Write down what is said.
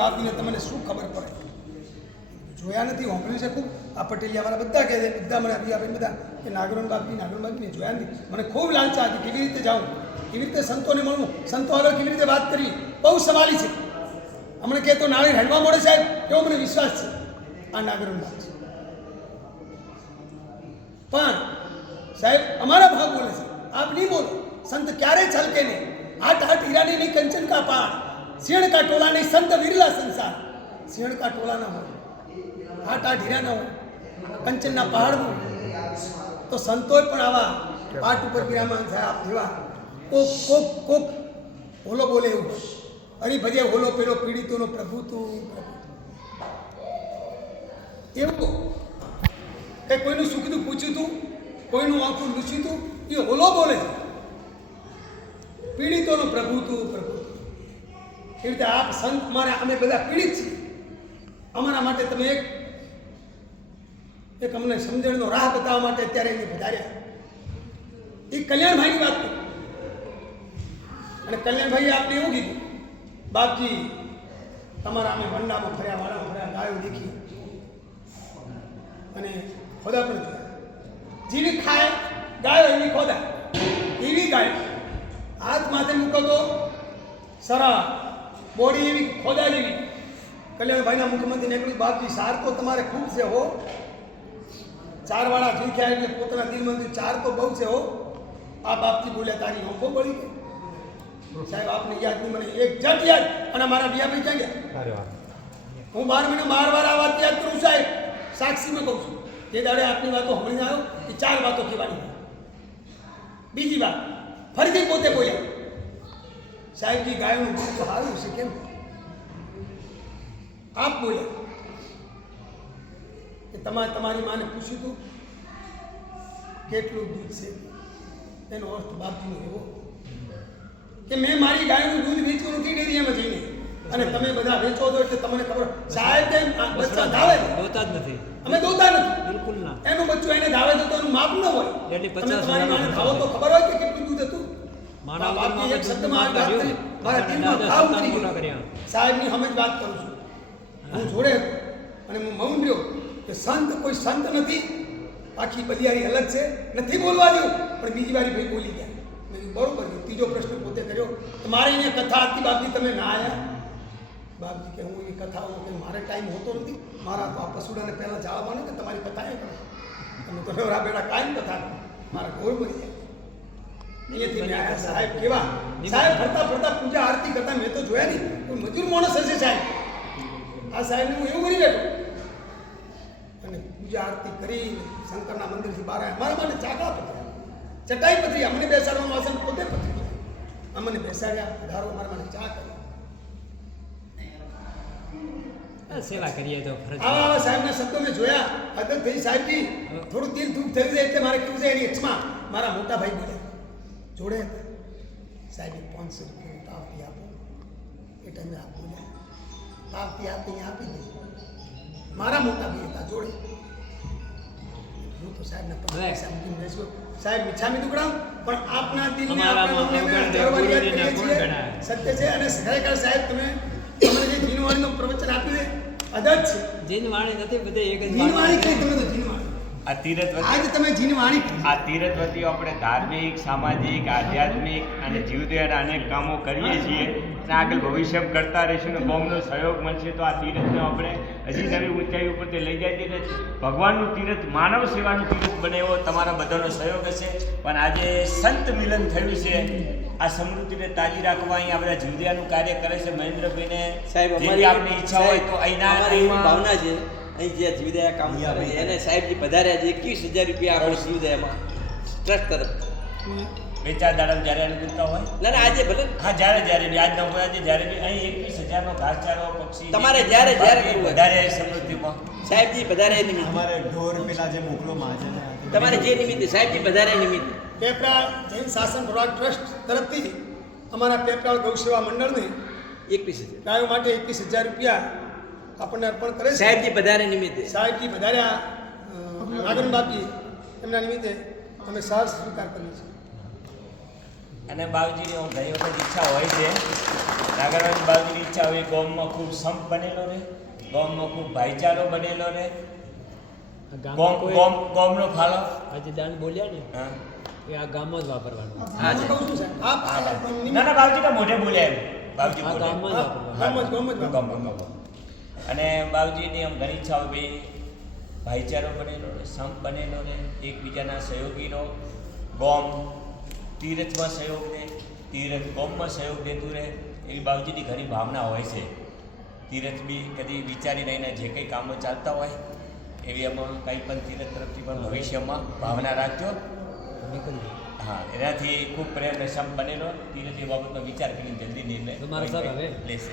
બાપીને તમને શું ખબર પડે? જોયા નથી, હોંભળ્યું છે ખૂબ. આ પટેલિયાવાળા બધા કહે છે, બધા મને અભિયાભાઈ બધા કે નાગરણ બાપીને જોયા નથી. મને ખૂબ લાલચા હતી કેવી રીતે જાઉં, કેવી રીતે સંતોને મળવું, સંતો આગળ કેવી રીતે વાત કરવી, બહુ સવાલી છે. હમણાં કહેતો નાળી હડવા મળે સાહેબ, એવો મને વિશ્વાસ છે આ નાગરણ બાપ છે. પણ સાહેબ અમારા ભાવ બોલે છે, આપ નહીં બોલો. સંત ક્યારે છલકે નહીં. આઠ આઠ હીરાની નહીં કંચન કા પહાડ, શેણ કા ટોલા નહીં સંત વિરલા સંસાર. શેણ કા ટોલા ના હોય, આઠ આઠ હીરા ના હોય, કંચનના પહાડ હોય, તો સંતોએ પણ આવા પાઠ ઉપર વિરામન થાય. આપ એવા કોક કોક કોક હોલો બોલે એવું હરિભજે હોલો પેલો પીડિતોનો પ્રભુ તું એવું કે કોઈનું સુખ દુઃખ પૂછ્યું તું, કોઈનું આંખું લૂછ્યું તું, એ હોલો બોલે છે. પીડિતોનો પ્રભુ તું પ્રભુ. એવી રીતે આપ સંત મારે અમે બધા પીડિત છીએ. અમારા માટે તમે એક અમને સમજણનો રાહ બતાવવા માટે અત્યારે એને વધાર્યા. એ કલ્યાણભાઈની વાત કરી અને કલ્યાણભાઈએ આપણે એવું કીધું, બાપજી તમારા અમે વંડામાં ફર્યા, વાળામાં ફર્યા, ગાયો દેખી અને ખોદા પણ જોયા. જેવી ખાય ગાયો એવી ખોદા, એવી ગાયો હાથ માથે મૂકો તો સરા બોડી એવી ખોદા જેવી. કલ્યાણભાઈના મુખ્યમંત્રી નીકળ્યું, બાપજી સાર તો તમારે ખૂબ છે હો. ચારવાળા ઝીખ્યા એટલે પોતાના દિલ મંદિર ચાર તો બહુ છે હો. આ બાપજી બોલ્યા તારી નોંધો પડી ગઈ. સાહેબ આપને યાદ નહીં, મને એક જટ યાદ. અને મારા બિયાભાઈ ક્યાં ગયા? હું 12 મહિના 12 વાર આ વાત યાદ કરું સાહેબ, સાક્ષીમાં કહું છું. જે દાડે આપની વાતો સાંભળીને આવ્યો એ 4 વાતો કહેવાની. બીજી વાત ફરીથી પોતે બોલ્યા, સાહેબજી ગાયોનું દૂધ તો સારું છે કેમ? આપ બોલ્યા કે તમારી માને પૂછ્યું હતું કેટલું દૂધ છે. એનો અર્થ બાપજીનો એવો કે મેં મારી ગાયનું દૂધ વેચવું નથી ડેરીમાં જઈને, અને તમે બધા વેચો છો એટલે તમને ખબર. સાહેબ તેમ બચ્ચા ધાવે દોતા જ નથી, અમે દોતા નથી બિલકુલ ના. એનું બચ્ચું એને ધાવે તો એનું માપ ન હોય. એટલે તમે તમારી માને ખાવો તો ખબર હોય કે કેટલું દૂધ હતું. બાપજી એક શબ્દમાં આ વાત કરી, મારા દિલમાં ભાવ ઉતરી ગયો. સાહેબની હમે જ વાત કરું છું. હું જોડે હતો અને હું મૌન રહ્યો કે સંત કોઈ સંત નથી, આખી બલિયારી અલગ છે, નથી બોલવા દઉં. પણ બીજી વારી ભાઈ બોલી ગયા. મેં બરોબર. ત્રીજો પ્રશ્ન પોતે કર્યો, તમારી અહીંયા કથા હતી બાપજી, તમે ના આવ્યા? બાપજી કે હું એ કથાઓ કે મારે ટાઈમ હોતો નથી, મારા તો આ પશુડાને પહેલાં જવા માંડે કે તમારી કથા એ કરો. તમે તો નવરા બેડા કાયમ કથા કરો, મારા ઢોર બની જાય. અહીંયાથી મેં આવ્યા. સાહેબ કેવા સાહેબ ફરતા ફરતા પૂજા આરતી કરતા મેં તો જોયા નહીં. કોઈ મજૂર માણસ હશે સાહેબ. આ સાહેબને હું એવું કરી બેઠો અને પૂજા આરતી કરી શંકરના મંદિરથી બહાર આવ્યા. મારા માટે ચાકડા પથર્યા, ચટાઈ પથરી, અમને બેસાડવાનું આસન પોતે પથરી, અમને બેસાડ્યા, ધારો મારા માટે ચા કરી. સેવા કરીએ તો આવા સાહેબના શબ્દો મેં જોયા. અદબ થઈ સાહેબજી, થોડું દિલ દુઃખ થઈ જાય એટલે મારે કેવું છે એની એક્સમાં મારા મોટા ભાઈ બોલ્યા જોડે સાહેબ 500 રૂપિયા તાપી આપો. એ ટાઈમે આપ બોલ્યા તાપી આપી આપી દે. મારા મોટા ભાઈ હતા જોડે. હું તો સાહેબને સમજીને બેસ્યો, સાહેબ મીઠામી દુકડાવ પણ આપના દિલને આપણે સત્ય છે. અને ખરેખર સાહેબ તમે તમને જે જીનવાણીનું પ્રવચન આપ્યું છે અદભુત છે. જીનવાણી નથી, બધે એક જ જીનવાણી કઈ તમે તો જીનવાણી આ તીરથવતી, આજ તમે જીનવાણી આ તીરથવતીઓ આપણે ધાર્મિક, સામાજિક, આધ્યાત્મિક અને જીવદયાના અનેક કામો કરીએ છીએ અને આગળ ભવિષ્ય કરતા રહીશું ને બહુનો સહયોગ મળશે તો આ તીરથને આપણે હજી નવી ઊંચાઈ ઉપર તે લઈ જાય છે. ભગવાનનું તીરથ, માનવ સેવાનું તીરથ બને એવો તમારા બધાનો સહયોગ હશે. પણ આજે સંત મિલન થયું છે. આ સમૃદ્ધિને તાજી રાખવા અહીં આપણે જીવદયાનું કાર્ય કરે છે. મહેન્દ્રભાઈને સાહેબ જેવી આપની ઈચ્છા હોય તો અહીંના ભાવના છે. અહીં જે જીવદયા કામ કરે છે એને સાહેબજી વધાર્યા છે 21,000 રૂપિયા આપણે જીવદયામાં ટ્રસ્ટ તરફ વેચાર દાડમ જ્યારે અનુકૂળતા હોય. ના ના આજે ભલે હા જ્યારે બી આજ ન હોય આજે જ્યારે બી અહીં 21,000નો ઘાસચારો પક્ષી તમારે જ્યારે કરવું હોય વધારે સમૃદ્ધિમાં સાહેબજી વધારે નિમિત્તે અમારે ઢોર પેલા જે મોકલો માં છે તમારે જે નિમિત્તે સાહેબજી વધારે નિમિત્તે પેપરાળ જૈન શાસન પ્રવાહ ટ્રસ્ટ તરફથી અમારા પેપરાળ ગૌસેવા મંડળને 21,000 ગાયો માટે 21,000 રૂપિયા આપણને અર્પણ કરે છે. સાહેબજી વધારે નિમિત્તે સાહેબજી વધાર્યા નાગન બાપી એમના નિમિત્તે અમે સહર્ષ સ્વીકાર કરીએ છીએ. અને બાવજીની આમ ઘણી વખત ઈચ્છા હોય છે નાગરવાની બાવજીની ઈચ્છા હોય ગામમાં ખૂબ સંપ બનેલો રહે, ગામમાં ખૂબ ભાઈચારો બનેલો રહે, ગામનો ફાળો. આજે દાન બોલ્યા ને હા એ આ ગામમાં જ વાપરવાનું. હા હું કહું છું સાહેબ, આપ આ પણ ના ના બાવજી તો મોઢે બોલ્યા એમ બાવજી આ બોલે. ગામમાં જ વાપરવાનું. ગામમાં જ. અને બાવજીની આમ ઘણી ઈચ્છા હોય ભાઈ ભાઈચારો બનેલો રહે, સંપ બનેલો રહે, એકબીજાના સહયોગીનો, ગોમ તીરથમાં સહયોગ દે, તીરથ ગોમમાં સહયોગ દેતું રહે એવી બાવજીની ઘણી ભાવના હોય છે. તીરથ બી કદી વિચારી રહીને જે કંઈ કામો ચાલતા હોય એવી આમાં કંઈ પણ તીરથ તરફથી પણ ભવિષ્યમાં ભાવના રાખજો. નીકળીએ. હા એનાથી ખૂબ પ્રેમ અને સંપ બનેલો તીરથ એ બાબતનો વિચાર કરીને જલ્દી નિર્ણય તો મારો સાહેબ હવે લેશે.